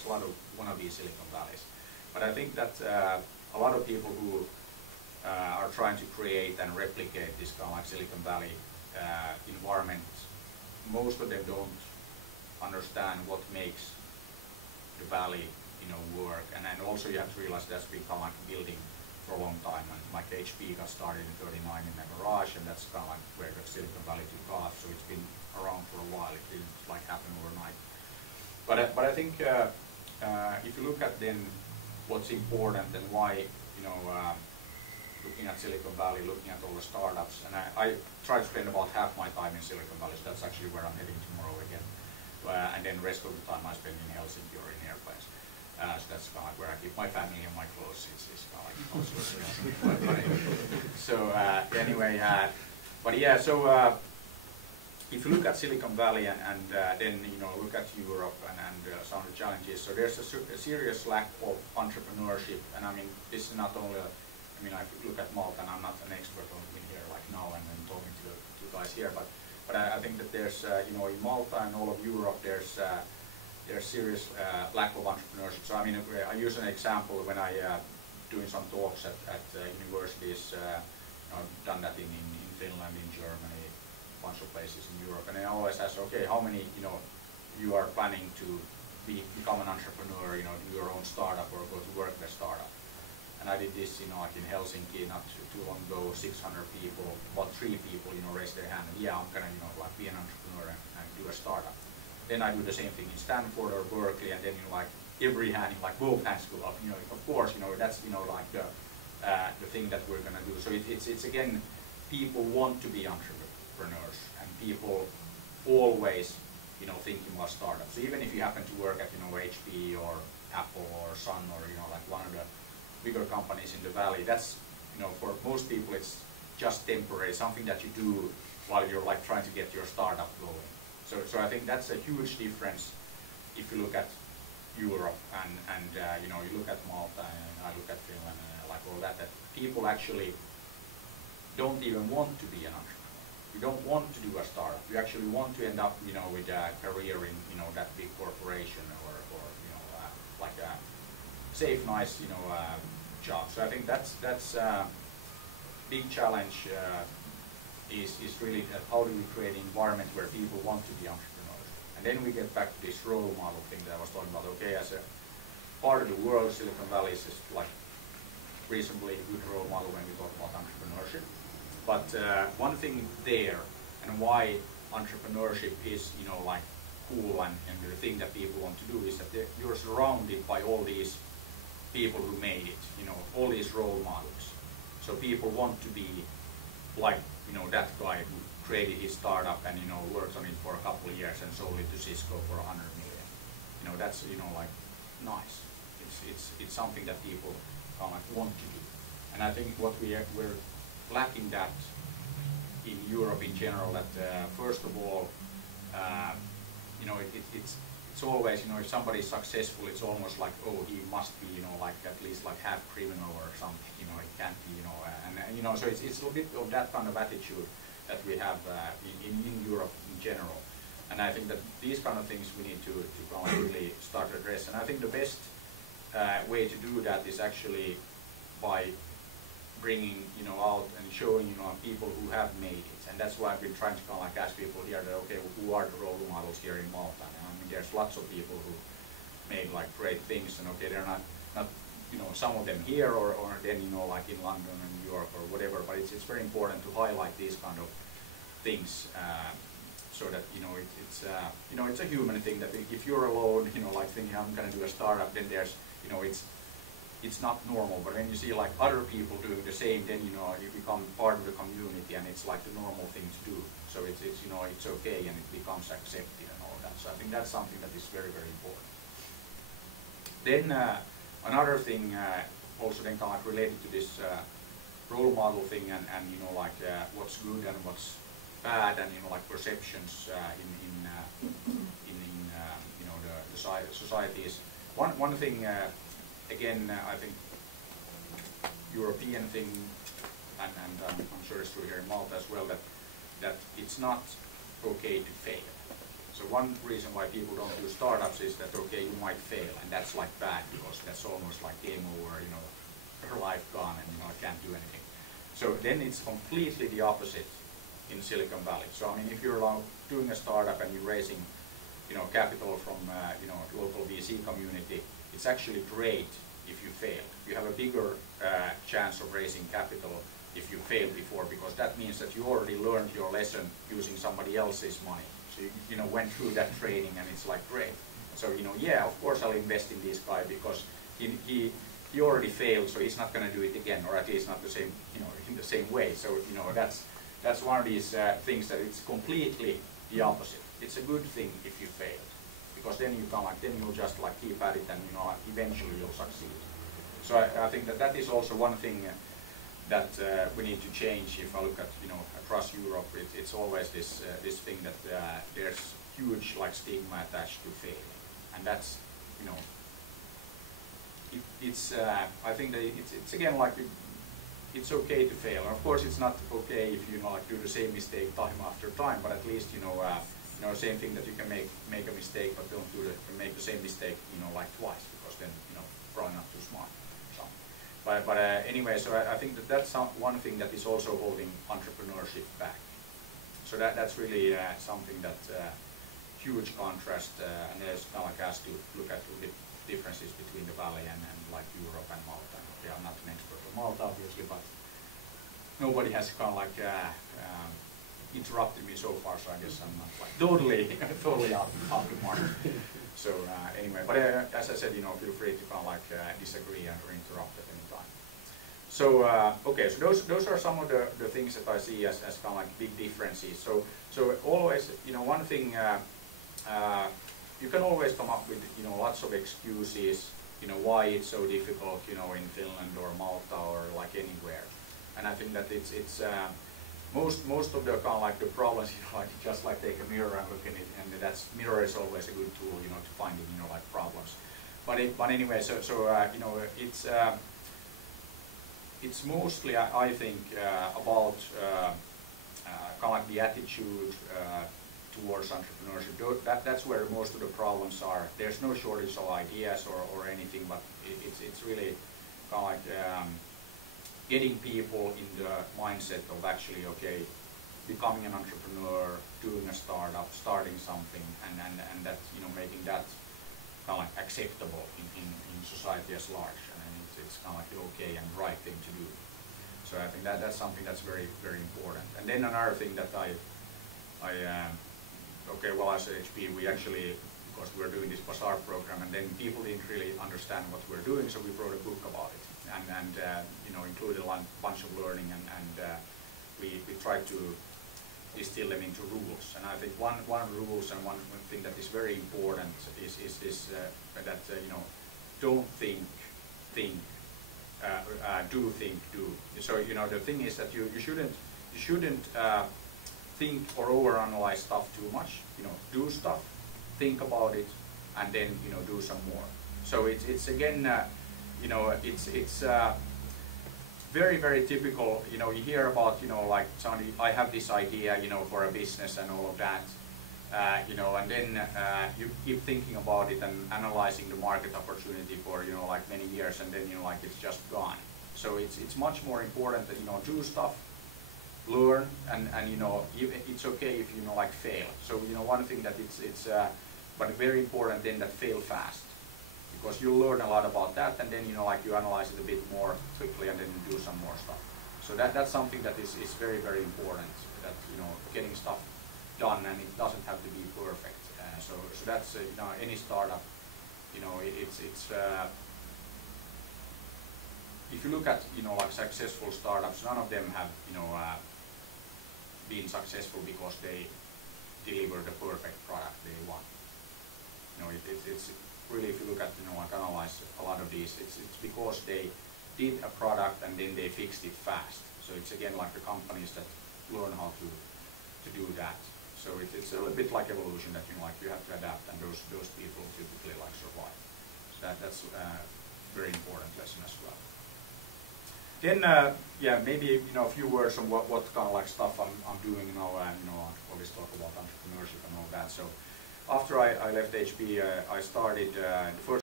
there's a lot of wannabe Silicon Valleys. But I think that a lot of people who are trying to create and replicate this kind of like Silicon Valley environment, most of them don't understand what makes the valley, work. And then also you have to realize that's been kind of like building for a long time. And like HP got started in '39 in a garage, and that's kind of like where the Silicon Valley took off. So it's been around for a while. It didn't like happen overnight. But I think if you look at then what's important and why, looking at Silicon Valley, looking at all the startups, and I try to spend about half my time in Silicon Valley, so that's actually where I'm heading tomorrow again. And then the rest of the time I spend in Helsinki or in airplanes. So that's kind of like where I keep my family and my clothes. It's kind of like anyway, but yeah, so if you look at Silicon Valley and then look at Europe and some of the challenges, so there's a serious lack of entrepreneurship. And I mean, this is not only, I look at Malta, and I'm not an expert on in here like now and then talking to the guys here, but I think that there's in Malta and all of Europe there's serious lack of entrepreneurship. So I mean, I use an example when I doing some talks at universities. I've done that in Finland, in Germany, a bunch of places in Europe, and I always ask, okay, how many you are planning to become an entrepreneur, do your own startup or go to work at a startup? And I did this, like in Helsinki not too long ago, 600 people, about 3 people, raised their hand, and yeah, I'm gonna, like be an entrepreneur and do a startup. Then I do the same thing in Stanford or Berkeley, and then like every hand, like both hands go up. Of course, that's like the thing that we're gonna do. So it's again, people want to be entrepreneurs, and people always thinking about startups. So even if you happen to work at HP or Apple or Sun or like one of the bigger companies in the valley, that's for most people it's just temporary, something that you do while you're like trying to get your startup going. So I think that's a huge difference if you look at Europe and you look at Malta and I look at Finland and like all that people actually don't even want to be an entrepreneur. You don't want to do a startup. You actually want to end up with a career in that big corporation or like a safe, nice job. So I think that's big challenge. Is really how do we create an environment where people want to be entrepreneurs. And then we get back to this role model thing that I was talking about. Okay, as a part of the world, Silicon Valley is just like reasonably good role model when we talk about entrepreneurship. But one thing there, and why entrepreneurship is like cool and the thing that people want to do, is that you're surrounded by all these people who made it, all these role models. So people want to be like that guy who created his startup and worked on it for a couple of years and sold it to Cisco for 100 million. That's like nice. It's something that people kind of want to do. And I think what we're lacking that in Europe in general. That first of all, it's always if somebody is successful, it's almost like, oh, he must be like at least like half criminal or something. It can't be and so it's a little bit of that kind of attitude that we have in Europe in general. And I think that these kind of things we need to really start to address. And I think the best way to do that is actually by bringing out and showing people who have made it. And that's why I've been trying to kind of like ask people here that, okay, who are the role models here in Malta? And I mean, there's lots of people who made like great things, and okay, they're not some of them here or then like in London and New York or whatever. But it's very important to highlight these kind of things. So that it's a human thing that if you're alone, like thinking I'm going to do a startup, then there's it's not normal. But when you see like other people doing the same, then you become part of the community, and it's like the normal thing to do. So it's okay, and it becomes accepted and all that. So I think that's something that is very, very important. Then another thing also then kind of related to this role model thing and like what's good and what's bad, and like perceptions in the societies. One thing again, I think European thing, and I'm sure it's true here in Malta as well, that it's not okay to fail. So one reason why people don't do startups is that, okay, you might fail, and that's like bad, because that's almost like game over, you know, her life gone, and you know, I can't do anything. So then it's completely the opposite in Silicon Valley. So I mean, if you're doing a startup and you're raising, you know, capital from you know, local VC community, it's actually great if you fail. You have a bigger chance of raising capital if you failed before, because that means that you already learned your lesson using somebody else's money. So you know, went through that training, and it's like great. So you know, yeah, of course I'll invest in this guy because he already failed, so he's not going to do it again, or at least not the same, you know, in the same way. So you know, that's one of these things that it's completely the opposite. It's a good thing if you fail, because then you can then you'll just like keep at it, and you know, eventually you'll succeed. So I think that is also one thing that we need to change. If I look at, you know, across Europe, it's always this this thing that there's huge like stigma attached to failing, and that's, you know, it's I think that it's again like it's okay to fail. And of course, it's not okay if you know, like, do the same mistake time after time, but at least you know same thing that you can make a mistake, but don't make the same mistake, you know, like twice, because then, you know, probably not too smart. But anyway, so I think that's one thing that is also holding entrepreneurship back. So that's really something that huge contrast, and there's kind of like has to look at the differences between the Valley and like Europe and Malta. Okay, I'm not an expert on Malta, obviously, but nobody has kind of like interrupted me so far, so I guess I'm not like totally off the mark. So anyway, but as I said, you know, feel free to kind of like disagree or interrupt at any time. So okay, so those are some of the things that I see as kind of like big differences. So always, you know, one thing you can always come up with, you know, lots of excuses, you know, why it's so difficult, you know, in Finland or Malta or like anywhere. And I think that it's most of the kind of like the problems, you know, like just like take a mirror and look in it, and mirror is always a good tool, you know, to finding, you know, like problems. But anyway, so you know, it's mostly I think about kind of like the attitude towards entrepreneurship. That's where most of the problems are. There's no shortage of ideas or anything, but it's really kind of like getting people in the mindset of actually, okay, becoming an entrepreneur, doing a startup, starting something, and that, you know, making that kind of like acceptable in society as large, and it's kind of like the okay and right thing to do. So I think that's something that's very, very important. And then another thing that okay, well, as a HP, we actually, because we're doing this Bazaar program, and then people didn't really understand what we're doing, so we wrote a book about it, and you know, included a bunch of learning, and we tried to distill them into rules. And I think one rules and one thing that is very important is this that you know, don't think, do, think, do. So you know, the thing is that you shouldn't think or overanalyze stuff too much. You know, do stuff, think about it, and then, you know, do some more. So it's again, you know, it's very, very typical. You know, you hear about, you know, like somebody, I have this idea, you know, for a business and all of that. You know, and then you keep thinking about it and analyzing the market opportunity for, you know, like many years, and then, you know, like it's just gone. So it's much more important that, you know, do stuff, learn, and you know, it's okay if, you know, like fail. So, you know, one thing that it's but very important then that fail fast, because you learn a lot about that, and then, you know, like you analyze it a bit more quickly, and then you do some more stuff. So that's something that is very, very important, that, you know, getting stuff done, and it doesn't have to be perfect. So that's you know, any startup, you know, it's if you look at, you know, like successful startups, none of them have, you know, been successful because they delivered the perfect product they want. You know, it's really, if you look at, you know, like analyze a lot of these, it's because they did a product and then they fixed it fast. So it's again like the companies that learn how to do that. So it's a little bit like evolution, that, you know, like you have to adapt, and those people typically like survive. So that's a very important lesson as well. Then yeah, maybe, you know, a few words on what kind of like stuff I'm doing now, and, you know, I always talk about entrepreneurship and all that. So after I left HP, I started the first